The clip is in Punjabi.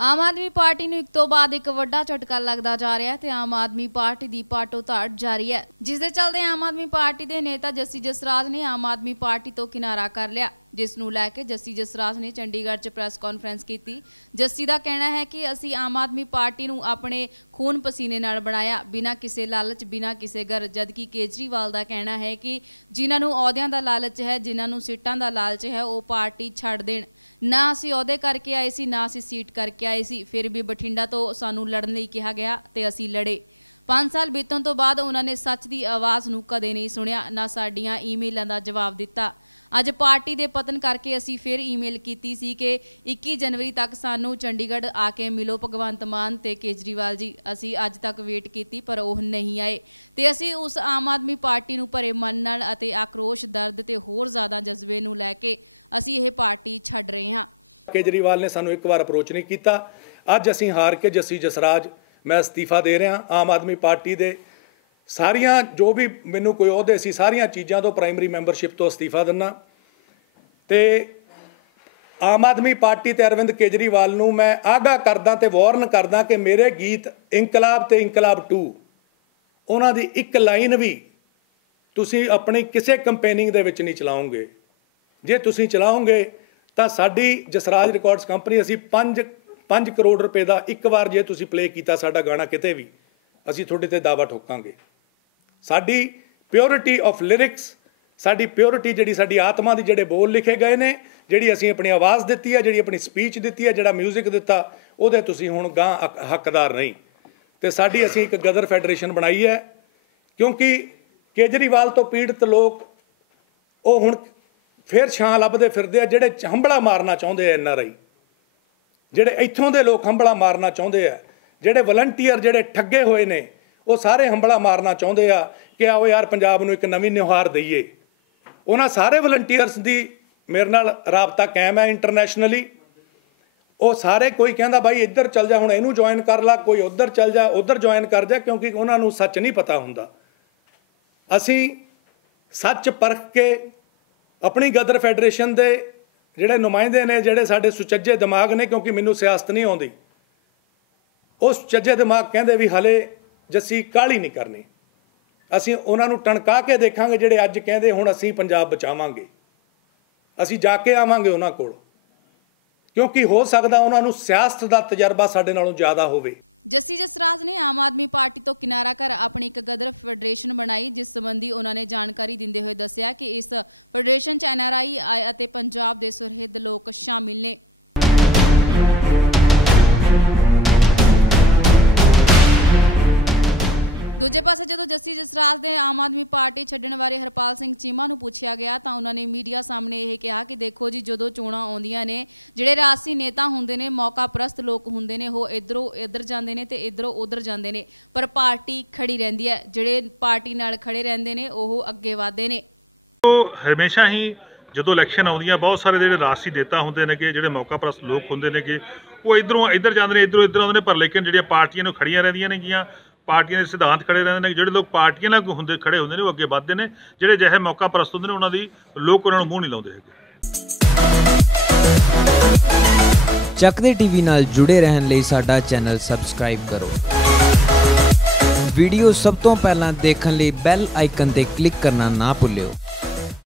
ਆਮ ਆਦਮੀ ਪਾਰਟੀ ਨੂੰ ਇੱਕ ਤੋਂ ਬਾਅਦ ਇੱਕ ਵੱਡਾ ਝਟਕਾ ਲੱਗਦਾ ਜਾ ਰਿਹਾ ਹੈ ਤੇ ਆਮ ਆਦਮੀ ਪਾਰਟੀ ਦੀ ਪਾਟੋ ਧਾੜ ਜਾਰੀ ਹੈ। ਜਿਸ ਦੇ ਚੱਲਦੇ ਆਮ ਆਦਮੀ ਪਾਰਟੀ ਦੇ ਨੇਤਾ ਜੱਸੀ ਜਸਰਾਜ ਨੇ ਆਮ ਆਦਮੀ ਪਾਰਟੀ ਤੋਂ ਕਿਨਾਰਾ ਕਰ ਲਿਆ। ਜਿਸ ਨੂੰ ਲੈ ਕੇ ਜੱਸੀ ਜਸਰਾਜ ਨੇ ਚੰਡੀਗੜ੍ਹ 'ਚ ਪ੍ਰੈਸ ਕਾਨਫਰੰਸ ਕੀਤੀ। ਜੱਸੀ ਦਾ ਕਹਿਣਾ ਹੈ ਕਿ ਅਸੀਂ ਆਮ ਆਦਮੀ ਪਾਰਟੀ ਨੂੰ ਆਪਣੇ ਖੂਨ ਪਸੀਨੇ ਨਾਲ ਬਣਾਇਆ, ਬਿਨਾਂ ਕਿਸੇ ਲਾਲਚ, ਬਿਨਾਂ ਕਿਸੇ ਗਰ ਜਦਕਿ ਕੇਜਰੀਵਾਲ ਦਾ ਕਹਿਣਾ ਹੈ ਕਿ ਜਿਨ੍ਹਾਂ ਨੂੰ ਅਹੁਦਿਆਂ ਦਾ ਲਾਲਚ ਹੈ, ਜਿਨ੍ਹਾਂ ਨੂੰ ਸੀਟਾਂ ਦਾ ਲਾਲਚ ਹੈ, ਉਹ ਪਾਰਟੀ ਛੱਡ ਦੇਣ। ਨਾ ਅਸੀਂ ਅਹੁਦੇ ਕਰਕੇ ਆਏ ਸੀ, ਨਾ ਅਸੀਂ ਸੀਟ ਕਰਕੇ ਆਏ ਸੀ। ਫਿਰ ਵੀ ਬਠਿੰਡਾ ਤੋਂ ਸਾਨੂੰ ਲੜਨ ਲਈ ਕਿਹਾ ਗਿਆ ਤੇ ਅਸੀਂ ਲੜੇ। 5 ਸਾਲ ਬੀਤਣ ਤੋਂ ਬਾਅਦ ਉਹਨਾਂ ਨੇ ਸੱਚ ਦੀ ਆਵਾਜ਼ ਨੂੰ ਕਦੇ ਨਹੀਂ ਸੁਣਿਆ, ਨਾ ਸਾਡੀਆਂ ਈਮੇਲਾਂ ਦਾ ਜਵਾਬ ਦਿੱਤਾ। ਅੱਜ ਪਾਰਟੀ ਦੇ ਪਤਨ ਕਰਕੇ ਅਸੀਂ ਫਿਰ ਈਮੇਲ ਕੀਤੀ ਸੀ ਕਿ 21 ਜਨਵਰੀ ਤੱਕ ਸਾਨੂੰ ਚੰਡੀਗੜ੍ਹ ਆ ਕੇ ਮਿਲੋ ਭਗਵੰਤ ਮਾਨ ਤੇ ਕੇਜਰੀਵਾਲ ਜੀ। ਅਸੀਂ ਅੱਜ ਤੱਕ ਵੇਟ ਕੀਤੀ, ਪਰ ਉਹ ਨਹੀਂ ਆਏ। ਤੇ ਅਸੀਂ ਉਸ ਆਮ ਆਦਮੀ ਪਾਰਟੀ ਨੂੰ ਭਰੇ ਮਨ ਨਾਲ ਅਤੇ ਆਕਰੋਸ਼ ਦਰਦ ਤੇ ਹੋਰ ਜ਼ਿਆਦਾ ਜਜ਼ਬੇ ਨੂੰ ਲੈ ਕੇ ਅਸੀਂ ਇਹ ਪਾਰਟੀ ਛੱਡ ਰਹੇ ਹਾਂ। ਕੇਜਰੀਵਾਲ ਨੇ ਸਾਨੂੰ ਇੱਕ ਵਾਰ ਅਪਰੋਚ ਨਹੀਂ ਕੀਤਾ। ਅੱਜ ਅਸੀਂ ਹਾਰ ਕੇ ਜੱਸੀ ਜਸਰਾਜ ਮੈਂ ਅਸਤੀਫਾ ਦੇ ਰਿਹਾ, ਆਮ ਆਦਮੀ ਪਾਰਟੀ ਦੇ ਸਾਰੀਆਂ ਜੋ ਵੀ ਮੈਨੂੰ ਕੋਈ ਅਹੁਦੇ ਸੀ, ਸਾਰੀਆਂ ਚੀਜ਼ਾਂ ਤੋਂ ਪ੍ਰਾਇਮਰੀ ਮੈਂਬਰਸ਼ਿਪ ਤੋਂ ਅਸਤੀਫਾ ਦਿੰਨਾ। ਤੇ ਆਮ ਆਦਮੀ ਪਾਰਟੀ ਤੇ ਅਰਵਿੰਦ ਕੇਜਰੀਵਾਲ ਨੂੰ ਮੈਂ ਆਗਾਹ ਕਰਦਾ ਤੇ ਵਾਰਨ ਕਰਦਾ ਕਿ ਮੇਰੇ ਗੀਤ ਇਨਕਲਾਬ ਤੇ ਇਨਕਲਾਬ 2 ਉਹਨਾਂ ਦੀ ਇੱਕ ਲਾਈਨ ਵੀ ਤੁਸੀਂ ਆਪਣੀ ਕਿਸੇ ਕੰਪੇਨਿੰਗ ਦੇ ਵਿੱਚ ਨਹੀਂ ਚਲਾਉਂਗੇ ਜੇ ਤੁਸੀਂ ਚਲਾਉਂਗੇ ਤਾਂ ਸਾਡੀ ਜਸਰਾਜ ਰਿਕਾਰਡਸ ਕੰਪਨੀ ਅਸੀਂ 5 5 ਕਰੋੜ ਰੁਪਏ ਦਾ ਇੱਕ ਵਾਰ ਜੇ ਤੁਸੀਂ ਪਲੇ ਕੀਤਾ ਸਾਡਾ ਗਾਣਾ ਕਿਤੇ ਵੀ, ਅਸੀਂ ਤੁਹਾਡੇ ਤੇ ਦਾਵਾ ਠੋਕਾਂਗੇ। ਸਾਡੀ ਪਿਓਰਿਟੀ ਆਫ ਲਿਰਿਕਸ ਸਾਡੀ ਪਿਓਰਿਟੀ ਜਿਹੜੀ ਸਾਡੀ ਆਤਮਾ ਦੀ ਜਿਹੜੇ ਬੋਲ ਲਿਖੇ ਗਏ ਨੇ, ਜਿਹੜੀ ਅਸੀਂ ਆਪਣੀ ਆਵਾਜ਼ ਦਿੱਤੀ ਹੈ ਜਿਹੜੀ ਆਪਣੀ ਸਪੀਚ ਦਿੱਤੀ ਹੈ ਜਿਹੜਾ 뮤직 ਦਿੱਤਾ, ਉਹਦੇ ਤੁਸੀਂ ਹੁਣ ਗਾਂ ਹੱਕ- ਹੱਕਦਾਰ ਨਹੀਂ। ਤੇ ਸਾਡੀ ਅਸੀਂ ਇੱਕ ਗਦਰ ਫੈਡਰੇਸ਼ਨ ਬਣਾਈ ਹੈ, ਕਿਉਂਕਿ ਕੇਜਰੀਵਾਲ ਤੋਂ ਪੀੜਤ ਲੋਕ ਉਹ ਹੁਣ ਫੇਰ ਛਾਂ ਲੱਭਦੇ ਫਿਰਦੇ ਆ, ਜਿਹੜੇ ਹੰਬਲਾ ਮਾਰਨਾ ਚਾਹੁੰਦੇ ਆ ਐਨਆਰਆਈ ਜਿਹੜੇ ਇੱਥੋਂ ਦੇ ਲੋਕ ਹੰਬਲਾ ਮਾਰਨਾ ਚਾਹੁੰਦੇ ਆ, ਜਿਹੜੇ ਵਲੰਟੀਅਰ ਜਿਹੜੇ ਠੱਗੇ ਹੋਏ ਨੇ, ਉਹ ਸਾਰੇ ਹੰਬਲਾ ਮਾਰਨਾ ਚਾਹੁੰਦੇ ਆ ਕਿ ਆਓ ਯਾਰ ਪੰਜਾਬ ਨੂੰ ਇੱਕ ਨਵੀਂ ਨਿਹਾਰ ਦਈਏ। ਉਹਨਾਂ ਸਾਰੇ ਵਲੰਟੀਅਰਸ ਦੀ ਮੇਰੇ ਨਾਲ ਰਾਬਤਾ ਕਾਇਮ ਹੈ ਇੰਟਰਨੈਸ਼ਨਲੀ ਉਹ ਸਾਰੇ ਕੋਈ ਕਹਿੰਦਾ ਬਾਈ ਇੱਧਰ ਚੱਲ ਜਾ, ਹੁਣ ਇਹਨੂੰ ਜੁਆਇਨ ਕਰ ਲਾ, ਕੋਈ ਉੱਧਰ ਚੱਲ ਜਾ, ਉੱਧਰ ਜੁਆਇਨ ਕਰ ਜਾ, ਕਿਉਂਕਿ ਉਹਨਾਂ ਨੂੰ ਸੱਚ ਨਹੀਂ ਪਤਾ ਹੁੰਦਾ। ਅਸੀਂ ਸੱਚ ਪਰਖ ਕੇ ਆਪਣੀ ਗਦਰ ਫੈਡਰੇਸ਼ਨ ਦੇ ਜਿਹੜੇ ਨੁਮਾਇੰਦੇ ਨੇ, ਜਿਹੜੇ ਸਾਡੇ ਸੁਚੱਜੇ ਦਿਮਾਗ ਨੇ, ਕਿਉਂਕਿ ਮੈਨੂੰ ਸਿਆਸਤ ਨਹੀਂ ਆਉਂਦੀ ਉਸ ਸੁਚੱਜੇ ਦਿਮਾਗ ਕਹਿੰਦੇ ਵੀ ਹਲੇ ਜੱਸੀ ਕਾਲੀ ਨਹੀਂ ਕਰਨੀ। ਅਸੀਂ ਉਹਨਾਂ ਨੂੰ ਟਣਕਾ ਕੇ ਦੇਖਾਂਗੇ, ਜਿਹੜੇ ਅੱਜ ਕਹਿੰਦੇ ਹੁਣ ਅਸੀਂ ਪੰਜਾਬ ਬਚਾਵਾਂਗੇ। ਅਸੀਂ ਜਾ ਕੇ ਆਵਾਂਗੇ ਉਹਨਾਂ ਕੋਲ। ਕਿਉਂਕਿ ਹੋ ਸਕਦਾ ਉਹਨਾਂ ਨੂੰ ਸਿਆਸਤ ਦਾ ਤਜਰਬਾ ਸਾਡੇ ਨਾਲੋਂ ਜ਼ਿਆਦਾ ਹੋਵੇ। ਜੱਸੀ ਜਸਰਾਜ ਨੇ ਆਮ ਆਦਮੀ ਪਾਰਟੀ ਤੋਂ ਕਿਨਾਰਾ ਕਰ ਆਪਣੀ ਇੱਕ ਗਦਰ ਫੈਡਰੇਸ਼ਨ ਬਣਾਈ, ਜਿਸ ਸੰਬੰਧੀ ਉਹਨਾਂ ਨੇ ਜਾਣਕਾਰੀ ਦਿੰਦੇ ਹੋਏ ਦੱਸਿਆ ਕਿ ਇਸ ਫੈਡਰੇਸ਼ਨ ਚ ਐਨਆਰਆਈ ਅਤੇ ਪੰਜਾਬ ਦੇ ਸੁਰਹਿਦ ਲੋਕ ਸ਼ਾਮਿਲ ਨੇ। ਦੂਜੇ ਪਾਸੇ ਜਦੋਂ ਜੱਸੀ ਜਸਰਾਜ ਦੇ ਆਮ ਆਦਮੀ ਪਾਰਟੀ ਛੱਡਣ ਬਾਰੇ ਹਰਪਾਲ ਸਿੰਘ ਚੀਮਾ ਨੂੰ ਪੁੱਛਿਆ ਗਿਆ ਤਾਂ ਉਹਨਾਂ ਨੇ ਮੀਡੀਆ ਸਾਹਮਣੇ ਇਹ ਕਿਹਾ ਕਿ ਦੇਖੋ ਜੀ, ਜਦੋਂ ਚੋਣਾਂ ਆਉਂਦੀਆਂ ਨੇ, ਜਿਹੜੇ ਰਾਜਸੀ ਨੇਤਾ ਹੁੰਦੇ ਨੇ ਮੌਕਾ ਪ੍ਰਸਤ ਲੋਕ ਹੁੰਦੇ ਨੇ, ਉਹ ਇਧਰੋਂ ਇਧਰ ਜਾਂਦੇ ਨੇ ਤੇ ਇਧਰੋਂ ਉਧਰ ਜਾਂਦੇ ਨੇ, ਪਰ ਪਾਰਟੀ ਖੜੀ ਰਹਿੰਦੀ ਹੈ। ਜਿਹੜੇ ਪਾਰਟੀ ਨਾਲ ਖੜੇ ਰਹਿੰਦੇ ਨੇ, ਉਹ ਅੱਗੇ ਵਧਦੇ ਨੇ। ਉਹ ਹਮੇਸ਼ਾ ਹੀ ਜਦੋਂ ਇਲੈਕਸ਼ਨ ਆਉਂਦੀਆਂ, ਬਹੁਤ ਸਾਰੇ ਜਿਹੜੇ ਰਾਸ਼ਟਰੀ ਨੇਤਾ ਹੁੰਦੇ ਨੇਗੇ ਜਿਹੜੇ ਮੌਕਾ ਪ੍ਰਸਤ ਲੋਕ ਹੁੰਦੇ ਨੇਗੇ ਉਹ ਇਧਰੋਂ ਇੱਧਰ ਜਾਂਦੇ ਨੇ, ਇਧਰੋਂ ਇਧਰ ਆਉਂਦੇ ਨੇ, ਪਰ ਲੇਕਿਨ ਜਿਹੜੀਆਂ ਪਾਰਟੀਆਂ ਨੂੰ ਖੜੀਆਂ ਰਹਿੰਦੀਆਂ ਨੇਗੀਆਂ ਪਾਰਟੀਆਂ ਦੇ ਸਿਧਾਂਤ ਖੜੇ ਰਹਿੰਦੇ ਨੇ, ਜਿਹੜੇ ਲੋਕ ਪਾਰਟੀਆਂ ਨਾਲ ਹੁੰਦੇ, ਖੜੇ ਹੁੰਦੇ ਨੇ, ਉਹ ਅੱਗੇ ਵੱਧਦੇ ਨੇ, ਜਿਹੜੇ ਜਿਹੇ ਮੌਕਾ ਪ੍ਰਸਤ ਹੁੰਦੇ ਨੇ, ਉਹਨਾਂ ਦੀ ਲੋਕ ਉਹਨਾਂ ਨੂੰ ਮੂੰਹ ਨਹੀਂ ਲਾਉਂਦੇ ਹੈਗੇ। ਚੱਕਦੇ ਟੀਵੀ ਨਾਲ ਜੁੜੇ ਰਹਿਣ ਲਈ ਸਾਡਾ ਚੈਨਲ ਸਬਸਕ੍ਰਾਈਬ ਕਰੋ। ਵੀਡੀਓ ਸਭ ਤੋਂ ਪਹਿਲਾਂ ਦੇਖਣ ਲਈ ਬੈਲ ਆਈਕਨ ਤੇ ਕਲਿੱਕ ਕਰਨਾ ਨਾ ਭੁੱਲਿਓ।